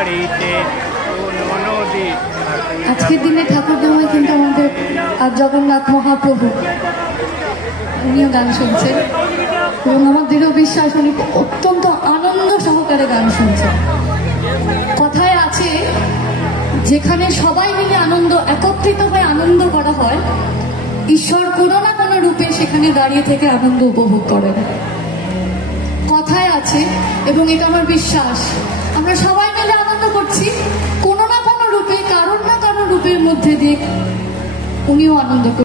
বাড়িতে নদী। আজকের দিনে ঠাকুরদোহায় কিন্তু আমাদের আর জগন্নাথ মহাপ্রভু উনিও গান শুনছেন এবং আমার দৃঢ় বিশ্বাস উনি অত্যন্ত আনন্দ সহকারে গান শুনছেন। কথায় আছে যেখানে সবাই মিলে আনন্দ একত্রিত হয়ে আনন্দ করা হয়, ঈশ্বর কোনো না কোনো রূপে সেখানে দাঁড়িয়ে থেকে আনন্দ উপভোগ করেন। কথায় আছে এবং এটা আমার বিশ্বাস, আমরা সবাই মিলে আনন্দ করছি কোনো না কোনো রূপে, কারণ না কারণ রূপের মধ্যে দিয়ে উনিও আনন্দ করছেন।